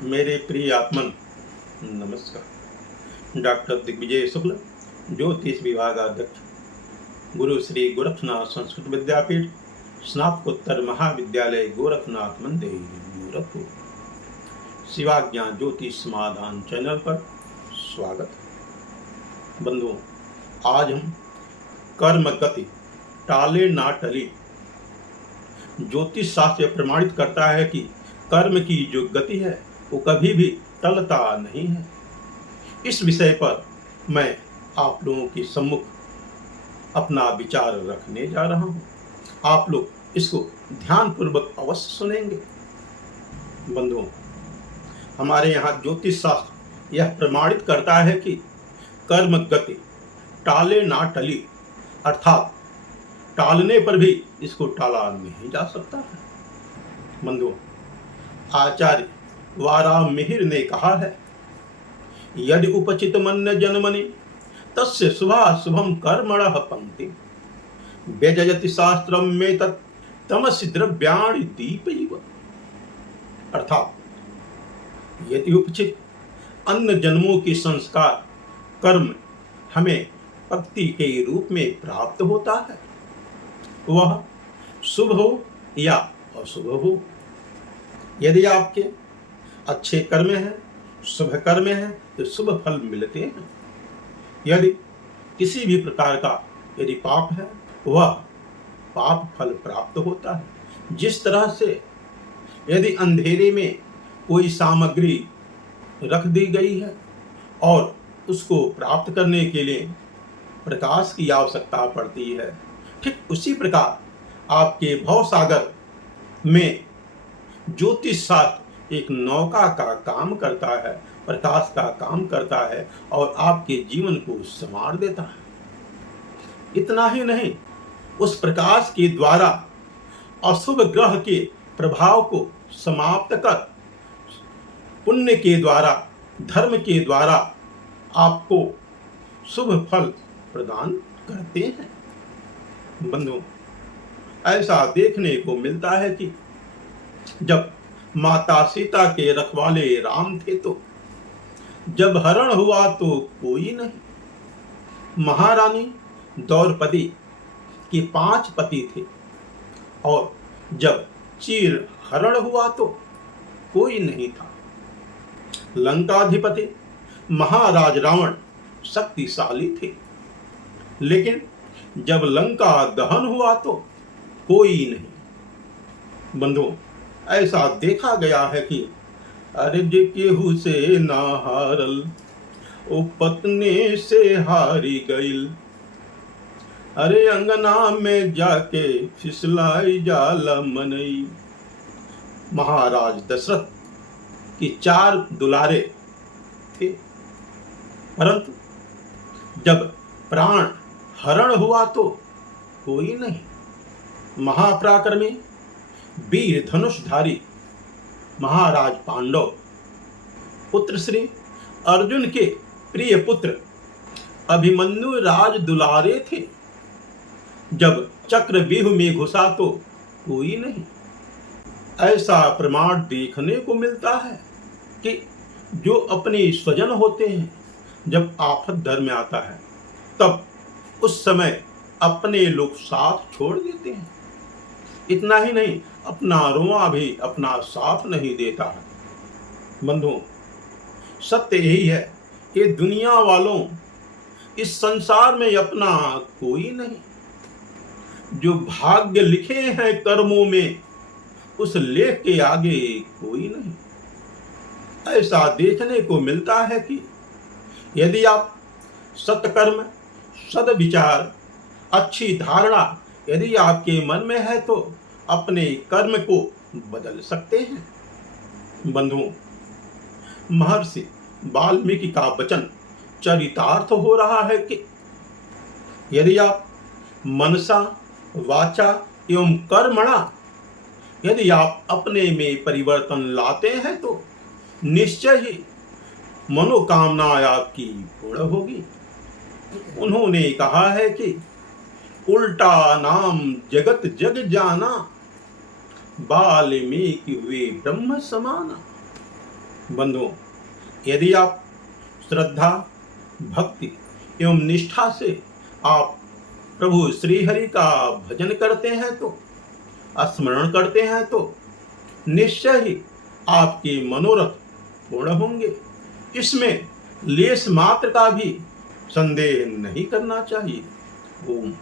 मेरे प्रिय आत्मन नमस्कार। डॉक्टर दिग्विजय शुक्ल, ज्योतिष विभागाध्यक्ष, गुरु श्री गोरखनाथ संस्कृत विद्यापीठ, स्नातकोत्तर महाविद्यालय गोरखनाथ मंदिर गोरखपुर। शिवाज्ञान ज्योतिष समाधान चैनल पर स्वागत है। बंधुओं, आज हम कर्म गति टाले ना टली। ज्योतिष शास्त्र प्रमाणित करता है कि कर्म की जो गति है वो कभी भी टलता नहीं है। इस विषय पर मैं आप लोगों के सम्मुख अपना विचार रखने जा रहा हूं। आप लोग इसको ध्यानपूर्वक अवश्य सुनेंगे। बंधुओं, हमारे यहाँ ज्योतिष शास्त्र यह प्रमाणित करता है कि कर्म गति टाले ना टली, अर्थात टालने पर भी इसको टाला नहीं जा सकता है। बंधुओं, आचार्य वारामिहिर ने कहा है, यदि उपचित मन्य जन्मनि तस्य शुभाशुभम कर्मणः पंक्ति व्यजयति शास्त्रम में तत् तमसि द्रव्याणि दीपैव। अर्थात यदि उपचित अन्य जन्मों के संस्कार कर्म हमें भक्ति के रूप में प्राप्त होता है, वह शुभ हो या अशुभ हो। यदि आपके अच्छे कर्म हैं, शुभ कर्म हैं, तो शुभ फल मिलते हैं। यदि किसी भी प्रकार का यदि पाप है, वह पाप फल प्राप्त होता है। जिस तरह से यदि अंधेरे में कोई सामग्री रख दी गई है और उसको प्राप्त करने के लिए प्रकाश की आवश्यकता पड़ती है, ठीक उसी प्रकार आपके भवसागर में ज्योतिष शास्त्र एक नौका का काम करता है, प्रकाश का काम करता है और आपके जीवन को संवार देता है। इतना ही नहीं, उस प्रकाश के द्वारा अशुभ ग्रह के प्रभाव को समाप्त कर पुण्य के द्वारा, धर्म के द्वारा आपको शुभ फल प्रदान करते हैं। बंधुओं, ऐसा देखने को मिलता है कि जब माता सीता के रखवाले राम थे तो जब हरण हुआ तो कोई नहीं। महारानी द्रौपदी के 5 पति थे और जब चीर हरण हुआ तो कोई नहीं था। लंकाधिपति महाराज रावण शक्तिशाली थे, लेकिन जब लंका दहन हुआ तो कोई नहीं। बंधुओं, ऐसा देखा गया है कि अरे जे केहू से ना हारल ओ पत्नी से हारी गईल, अरे अंगना में जाके फिसलाई जाला मनई। महाराज दशरथ की 4 दुलारे थे, परंतु जब प्राण हरण हुआ तो कोई नहीं। महापराक्रमी वीर धनुषधारी महाराज पांडव पुत्र श्री अर्जुन के प्रिय पुत्र अभिमन्यु राज दुलारे थे। जब चक्र व्यूह में घुसा तो कोई नहीं। ऐसा प्रमाण देखने को मिलता है कि जो अपने स्वजन होते हैं, जब आफत दर में आता है तब उस समय अपने लोग साथ छोड़ देते हैं। इतना ही नहीं, अपना रोआ भी अपना साथ नहीं देता है। बंधुओं, सत्य यही है कि दुनिया वालों, इस संसार में अपना कोई नहीं। जो भाग्य लिखे हैं कर्मों में, उस लेख के आगे कोई नहीं। ऐसा देखने को मिलता है कि यदि आप सत्कर्म, सद्विचार, अच्छी धारणा यदि आपके मन में है तो अपने कर्म को बदल सकते हैं। बंधुओं, महर्षि वाल्मीकि का वचन चरितार्थ हो रहा है कि यदि आप मनसा, वाचा एवं कर्मणा यदि आप अपने में परिवर्तन लाते हैं तो निश्चय ही मनोकामना आपकी पूर्ण होगी। उन्होंने कहा है कि उल्टा नाम जगत जग जाना, वाल्मीकि हुए ब्रह्म समाना। बंधुओं, यदि आप श्रद्धा, भक्ति एवं निष्ठा से आप प्रभु श्री हरि का भजन करते हैं तो, स्मरण करते हैं तो निश्चय ही आपके मनोरथ पूर्ण होंगे। इसमें लेश मात्र का भी संदेह नहीं करना चाहिए। ओम